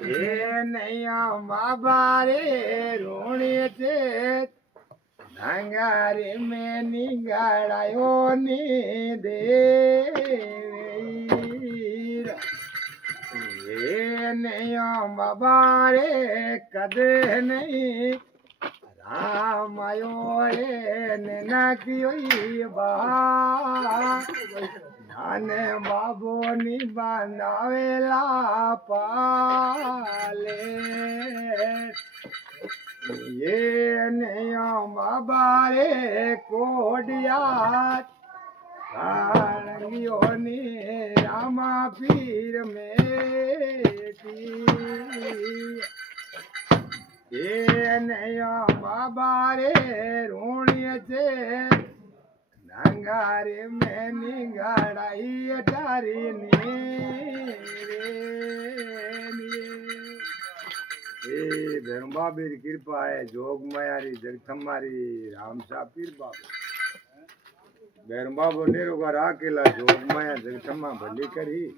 એ નૈયા બાબા રે રોણી છે ધાંગારે મેં નિગાડાયો ની દે એ નૈયા બાબા રે કદે નહીં રામાયો રે ને નાખ્યો બા નાને બાબો ની બનાવેલા પાલે એ નૈયા બાબા રે કોડિયા કાળિયો ને રામા પીર મેટી એ નૈયા બાબા રે રોણીએ છે નાંગારે મેં નિગાડાઈ તારી ને એ ધર્મબાબીર કૃપા હે જોગ માયારી જગથમારી રામસા પીર બાબુ ધર્મબાબુ નિરોગા રાખેલા જોગ માયા જગથમા ભલી કરી